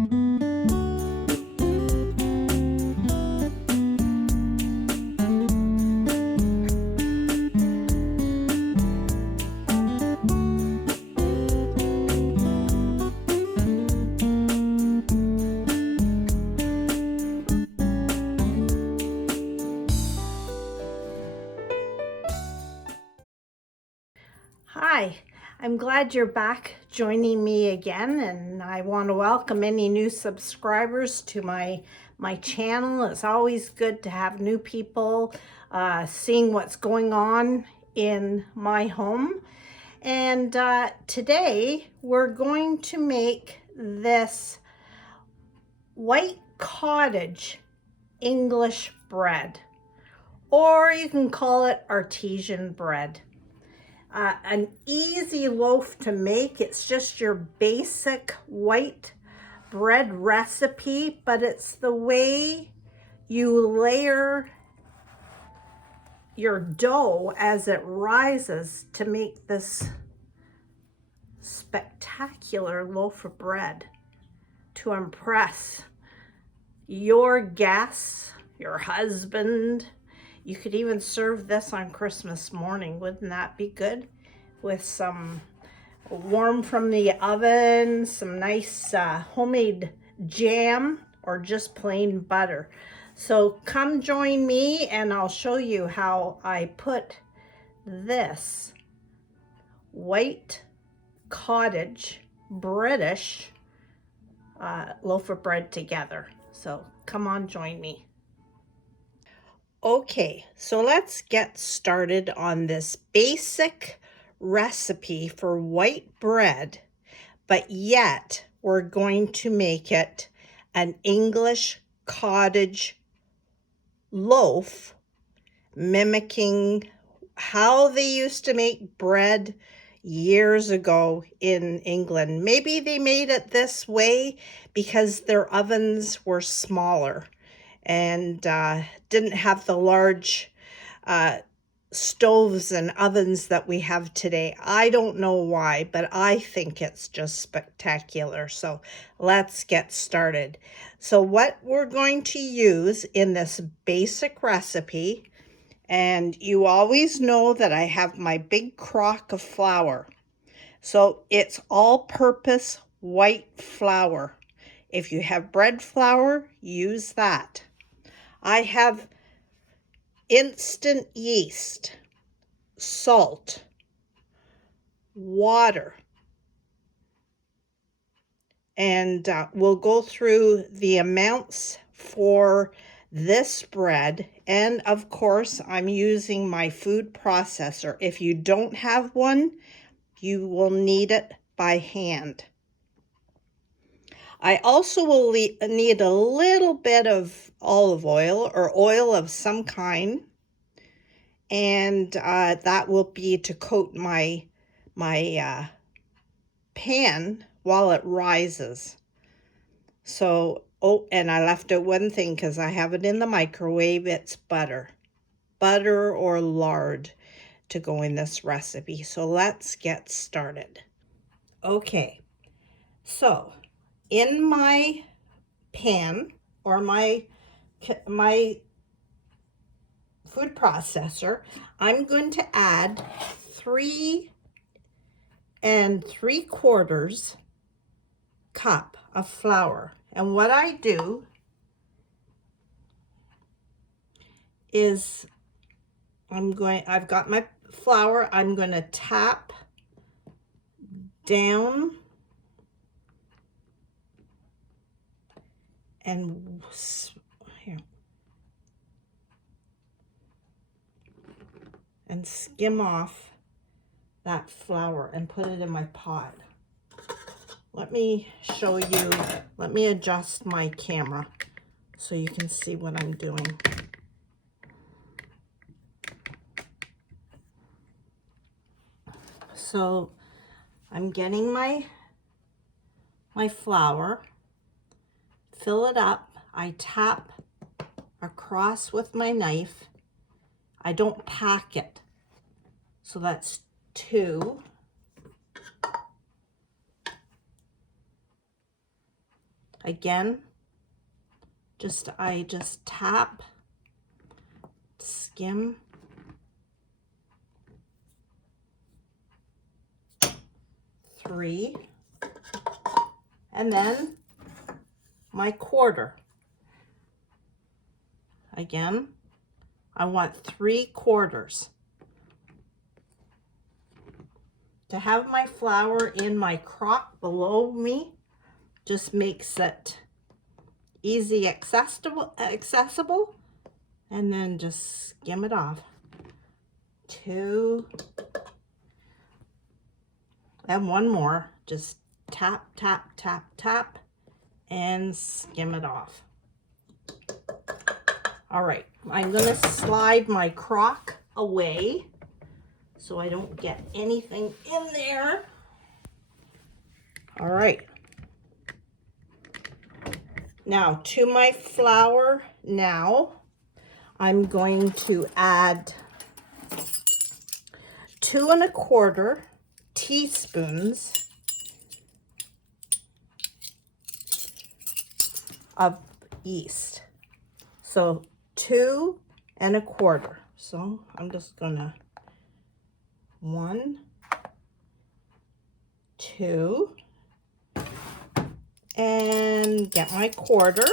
Hi, I'm glad you're back joining me again, and I want to welcome any new subscribers to my channel. It's always good to have new people seeing what's going on in my home. And today we're going to make this white cottage English bread, or you can call it artesian bread. An easy loaf to make. It's just your basic white bread recipe, but it's the way you layer your dough as it rises to make this spectacular loaf of bread to impress your guests, your husband. You could even serve this on Christmas morning. Wouldn't that be good? With some warm from the oven, some nice homemade jam, or just plain butter. So come join me and I'll show you how I put this white cottage British loaf of bread together. So come on, join me. Okay, so let's get started on this basic recipe for white bread, but yet we're going to make it an English cottage loaf, mimicking how they used to make bread years ago in England. Maybe they made it this way because their ovens were smaller and didn't have the large stoves and ovens that we have today. I don't know why, but I think it's just spectacular. So let's get started. So what we're going to use in this basic recipe, and you always know that I have my big crock of flour. So it's all-purpose white flour. If you have bread flour, use that. I have instant yeast, salt, water, and we'll go through the amounts for this bread. And of course, I'm using my food processor. If you don't have one, you will need it by hand. I also will need a little bit of olive oil or oil of some kind, and that will be to coat my pan while it rises. So, oh, and I left out one thing because I have it in the microwave. It's butter or lard to go in this recipe. So let's get started. Okay, so in my pan or my food processor, I'm going to add 3 3/4 cup of flour. And what I do is I've got my flour, I'm going to tap down and here and skim off that flour and put it in my pot. Let me show you, let me adjust my camera so you can see what I'm doing. So I'm getting my flour, fill it up, I tap across with my knife. I don't pack it. So that's 2. Again, I just tap, skim, three, and then my quarter. Again, I want 3/4. To have my flour in my crock below me just makes it easy accessible, and then just skim it off. 2, and one more. Just tap, tap, tap, tap, and skim it off. All right, I'm gonna slide my crock away so I don't get anything in there. All right. Now to my flour, I'm going to add 2 1/4 teaspoons of yeast. So 2 1/4. So I'm just gonna 1, 2, and get my quarter.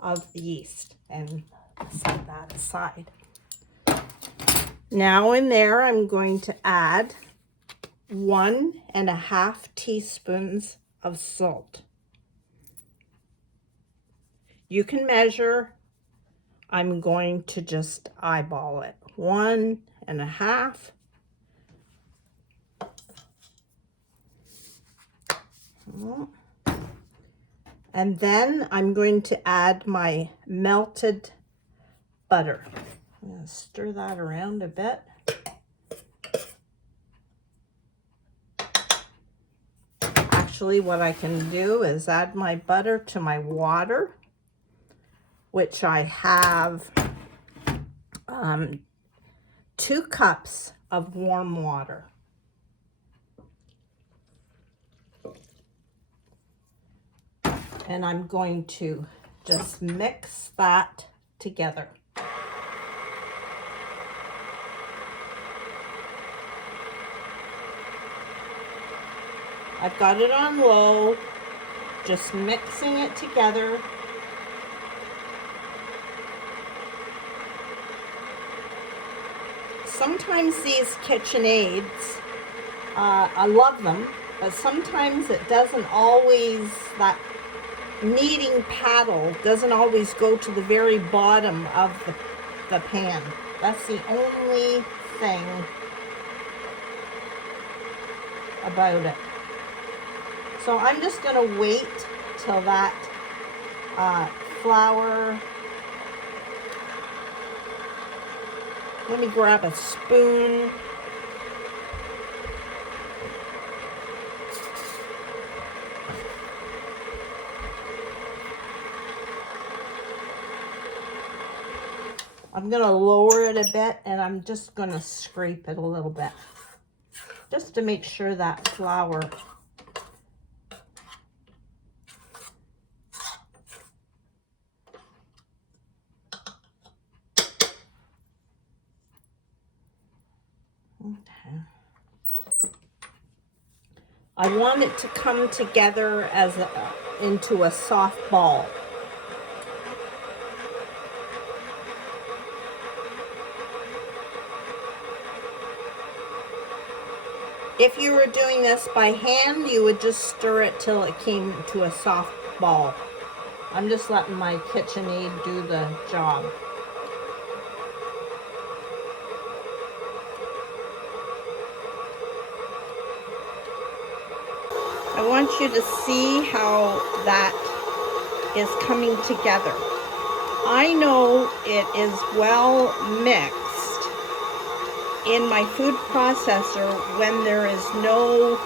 Of the yeast and set that aside. Now in there, I'm going to add 1 1/2 teaspoons of salt. You can measure. I'm going to just eyeball it. 1 1/2. And then I'm going to add my melted butter. I'm going to stir that around a bit. Actually, what I can do is add my butter to my water, which I have 2 cups of warm water. And I'm going to just mix that together. I've got it on low, just mixing it together. Sometimes these KitchenAids, I love them, but sometimes it doesn't always, that kneading paddle doesn't always go to the very bottom of the pan. That's the only thing about it. So I'm just going to wait till that flour. Let me grab a spoon. I'm going to lower it a bit, and I'm just going to scrape it a little bit just to make sure that flour I want it to come together as into a soft ball. If you were doing this by hand, you would just stir it till it came to a soft ball. I'm just letting my KitchenAid do the job. I want you to see how that is coming together. I know it is well mixed in my food processor when there is no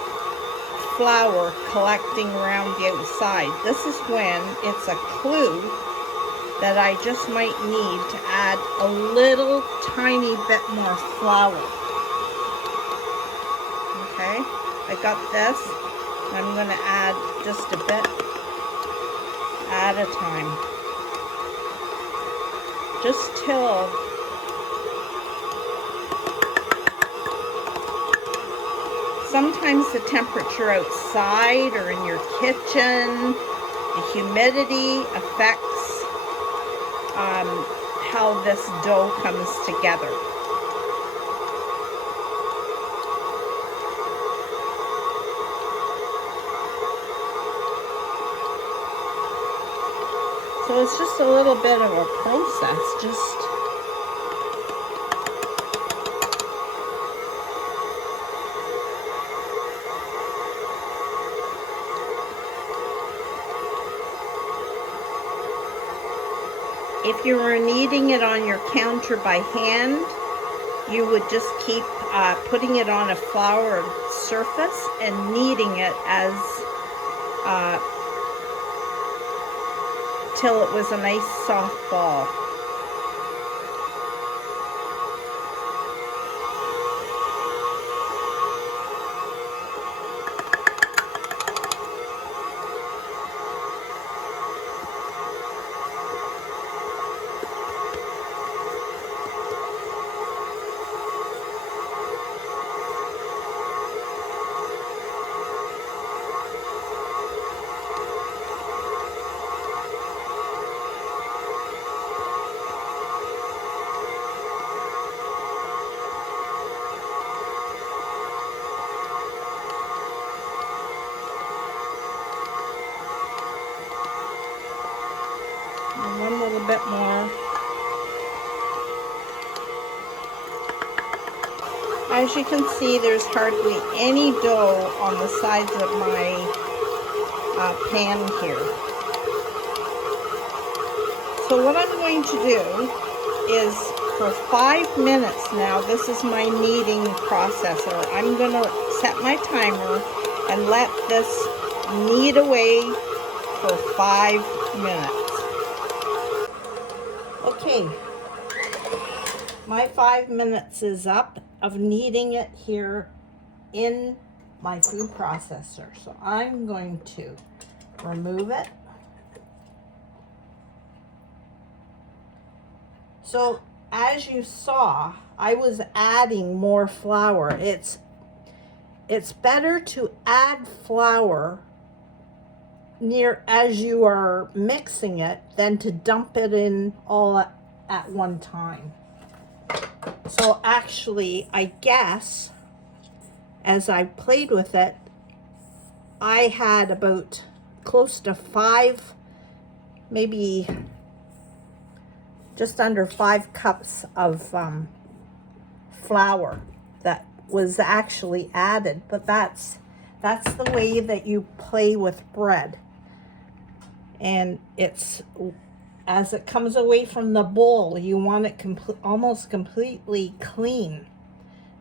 flour collecting around the outside. This is when it's a clue that I just might need to add a little tiny bit more flour. Okay? I got this. I'm going to add just a bit at a time. Just till sometimes the temperature outside or in your kitchen, the humidity affects how this dough comes together. So it's just a little bit of a process, if you were kneading it on your counter by hand, you would just keep putting it on a flour surface and kneading it as till it was a nice soft ball. And one little bit more. As you can see, there's hardly any dough on the sides of my pan here. So what I'm going to do is for 5 minutes now, this is my kneading processor. I'm going to set my timer and let this knead away for 5 minutes. Okay, my 5 minutes is up of kneading it here in my food processor. So I'm going to remove it. So as you saw, I was adding more flour. It's better to add flour near as you are mixing it than to dump it in all at one time. So actually, I guess as I played with it, I had about close to 5, maybe just under 5 cups of flour that was actually added. But that's the way that you play with bread. And it's, as it comes away from the bowl, you want it almost completely clean.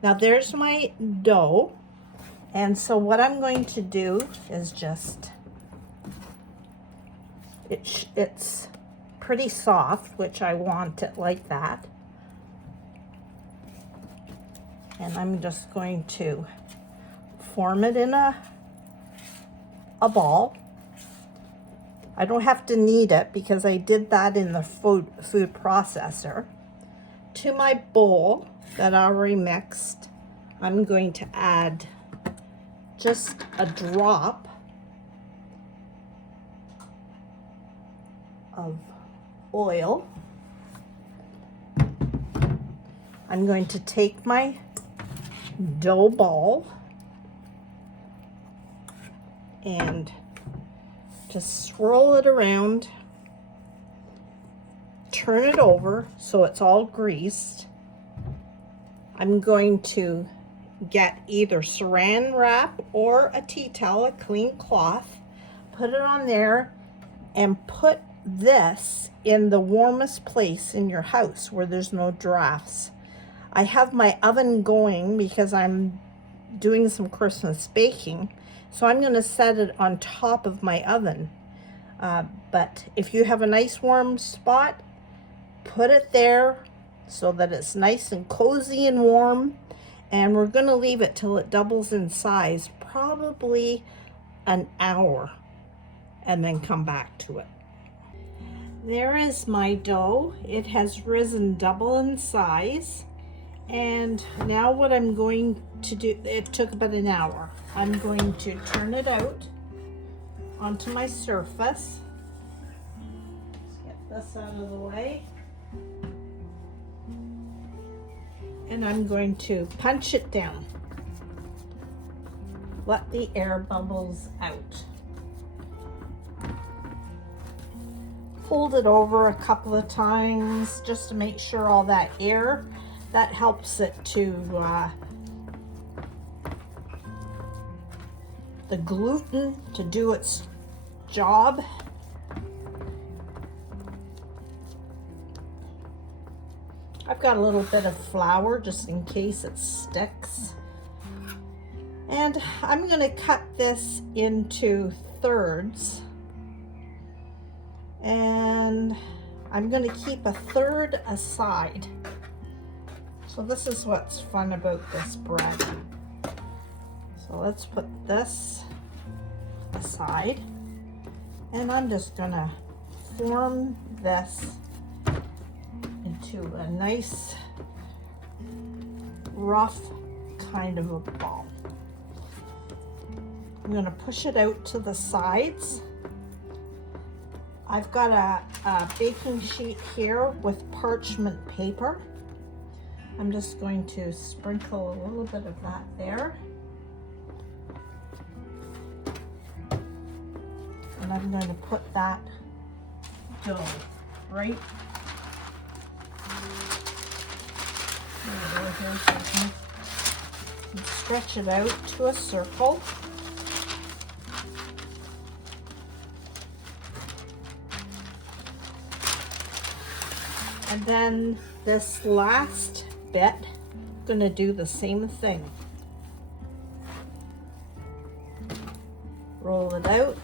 Now there's my dough. And so what I'm going to do is just, it's pretty soft, which I want it like that. And I'm just going to form it in a ball. I don't have to knead it because I did that in the food processor. To my bowl that I already mixed, I'm going to add just a drop of oil. I'm going to take my dough ball and just swirl it around, turn it over so it's all greased. I'm going to get either saran wrap or a tea towel, a clean cloth, put it on there, and put this in the warmest place in your house where there's no drafts. I have my oven going because I'm doing some Christmas baking, so I'm going to set it on top of my oven. But if you have a nice warm spot, put it there so that it's nice and cozy and warm. And we're going to leave it till it doubles in size, probably an hour, and then come back to it. There is my dough. It has risen double in size. And now what I'm going to do, it took about an hour. I'm going to turn it out onto my surface. Get this out of the way. And I'm going to punch it down. Let the air bubbles out. Fold it over a couple of times just to make sure all that air, that helps it to, the gluten to do its job. I've got a little bit of flour just in case it sticks. And I'm going to cut this into thirds. And I'm going to keep a third aside. So this is what's fun about this bread. So let's put this aside. And I'm just going to form this into a nice rough kind of a ball. I'm going to push it out to the sides. I've got a baking sheet here with parchment paper. I'm just going to sprinkle a little bit of that there. And I'm going to put that dough right here so I can stretch it out to a circle. And then this last bit, I'm going to do the same thing. Roll it out.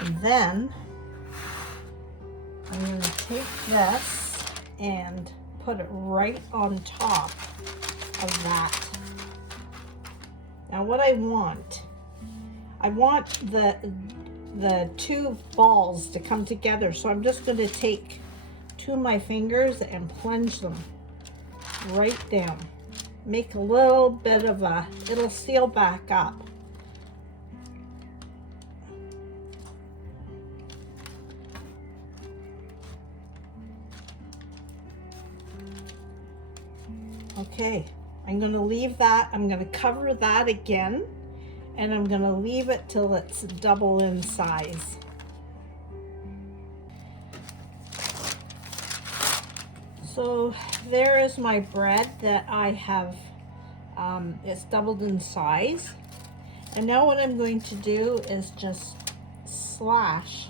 And then I'm going to take this and put it right on top of that. Now what I want the two balls to come together. So I'm just going to take two of my fingers and plunge them right down. Make a little bit of a, it'll seal back up. Okay. I'm going to leave that, I'm going to cover that again, and I'm going to leave it till it's double in size. So there is my bread that I have, it's doubled in size. And now what I'm going to do is just slash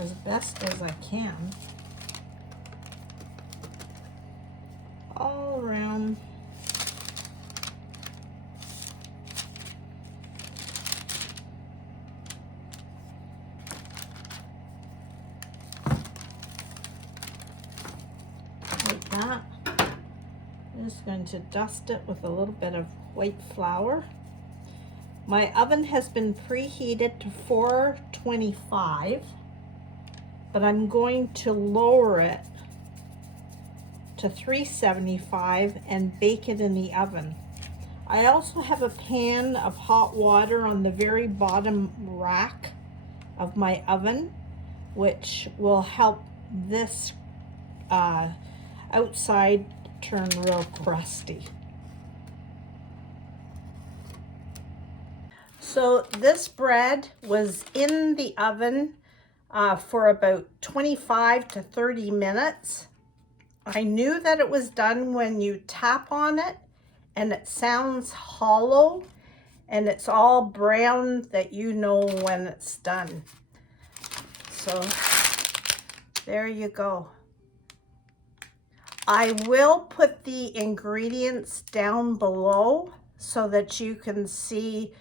as best as I can all around. That. I'm just going to dust it with a little bit of white flour. My oven has been preheated to 425, but I'm going to lower it to 375 and bake it in the oven. I also have a pan of hot water on the very bottom rack of my oven, which will help this outside turn real crusty. So this bread was in the oven for about 25 to 30 minutes. I knew that it was done when you tap on it and it sounds hollow and it's all brown, that you know when it's done. So there you go. I will put the ingredients down below so that you can see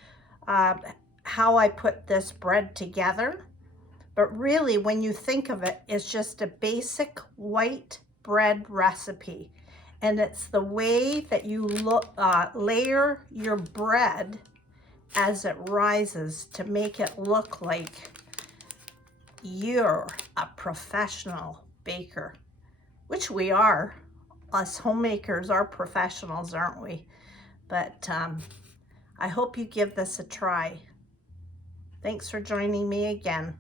how I put this bread together. But really, when you think of it, it's just a basic white bread recipe. And it's the way that you layer your bread as it rises to make it look like you're a professional baker, which we are. Us homemakers are professionals, aren't we? But I hope you give this a try. Thanks for joining me again.